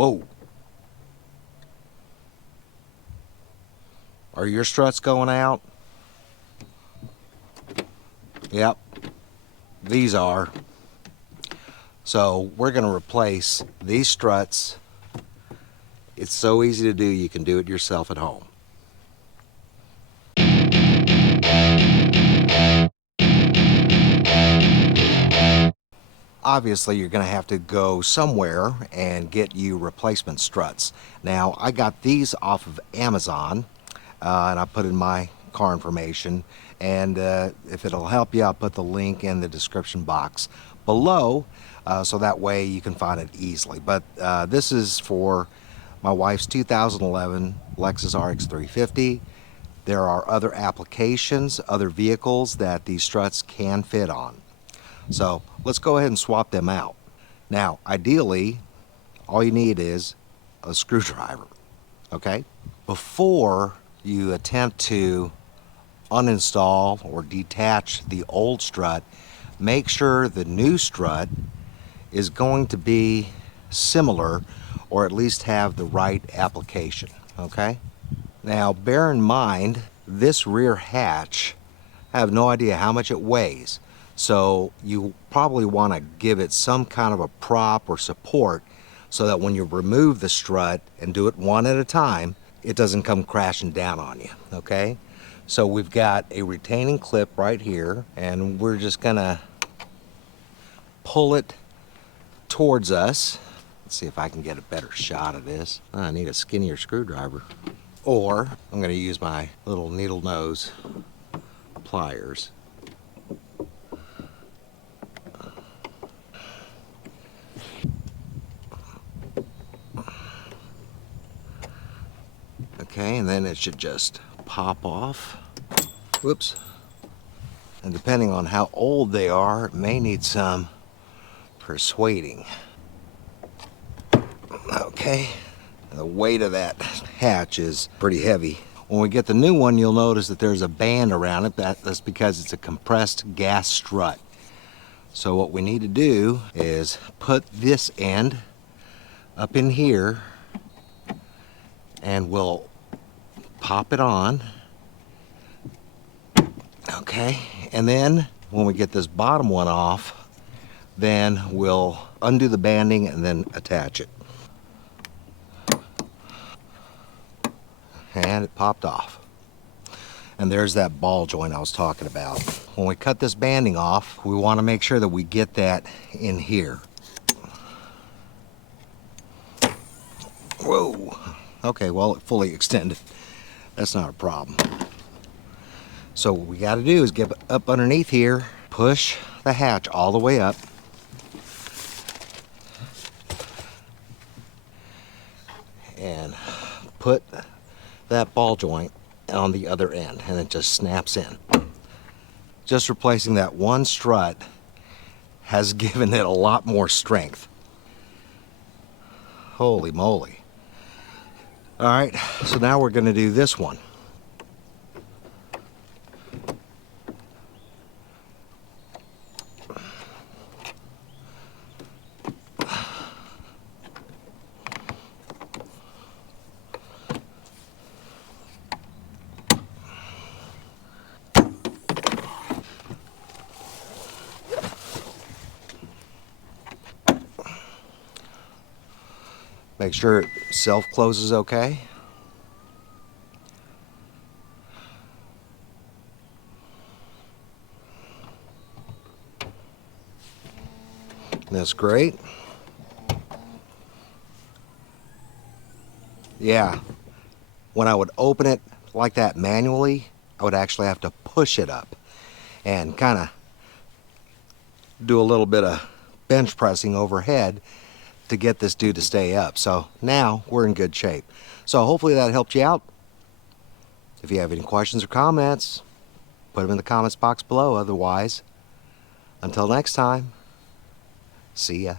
Whoa. Are your struts going out? Yep, these are. So we're going to replace these struts. It's so easy to do, you can do it yourself at home. Obviously, you're going to have to go somewhere and get you replacement struts. Now, I got these off of Amazon, and I put in my car information. And if it'll help you, I'll put the link in the description box below, so that way you can find it easily. But this is for my wife's 2011 Lexus RX 350. There are other applications, other vehicles that these struts can fit on. So let's go ahead and swap them out. Now, ideally, all you need is a screwdriver, okay? Before you attempt to uninstall or detach the old strut, make sure the new strut is going to be similar, or at least have the right application, okay? Now, bear in mind, this rear hatch, I have no idea how much it weighs. So you probably want to give it some kind of a prop or support so that when you remove the strut and do it one at a time, it doesn't come crashing down on you, okay? So we've got a retaining clip right here, and we're just gonna pull it towards us. Let's see if I can get a better shot of this. I need a skinnier screwdriver. Or I'm gonna use my little needle nose pliers. Okay, and then it should just pop off. Whoops. And depending on how old they are, it may need some persuading. Okay, the weight of that hatch is pretty heavy. When we get the new one, you'll notice that there's a band around it. That's because it's a compressed gas strut. So what we need to do is put this end up in here, and we'll pop it on. Okay, and then when we get this bottom one off, then we'll undo the banding and then attach it. And it popped off. And there's that ball joint I was talking about. When we cut this banding off, we want to make sure that we get that in here. Whoa. Okay, well, it fully extended. That's not a problem. So what we got to do is get up underneath here, push the hatch all the way up, and put that ball joint on the other end, and it just snaps in. Just replacing that one strut has given it a lot more strength. Holy moly. All right, so now we're going to do this one. Make sure it self-closes okay. That's great. Yeah, when I would open it like that manually, I would actually have to push it up and kind of do a little bit of bench pressing overhead to get this dude to stay up. So now we're in good shape. So hopefully that helped you out. If you have any questions or comments, put them in the comments box below. Otherwise, until next time, see ya.